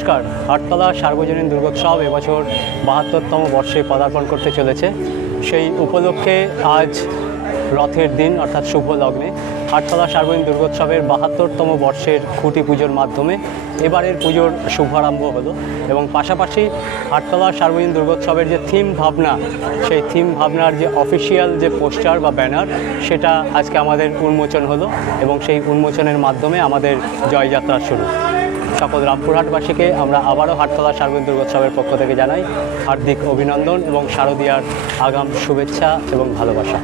নমস্কার। হাটতলা সার্বজনীন দুর্গোৎসব এবছর ৭২তম বর্ষে পদার্পণ করতে চলেছে। সেই উপলক্ষে আজ রথের দিন অর্থাৎ শুভ লগ্নে হাটতলা সার্বজনীন দুর্গোৎসবের ৭২তম বর্ষের খুঁটি পুজোর মাধ্যমে এবারের পুজোর শুভারম্ভ হলো এবং পাশাপাশি হাটতলা সার্বজনীন দুর্গোৎসবের যে থিম ভাবনা, সেই থিম ভাবনার যে অফিসিয়াল যে পোস্টার বা ব্যানার, সেটা আজকে আমাদের উন্মোচন হলো এবং সেই উন্মোচনের মাধ্যমে আমাদের জয়যাত্রা শুরু। সকল রামপুরহাটবাসীকে আমরা আবারও হাটতলা সার্বজনীন দুর্গোৎসবের পক্ষ থেকে জানাই হার্দিক অভিনন্দন এবং শারদীয়ার আগাম শুভেচ্ছা এবং ভালোবাসা।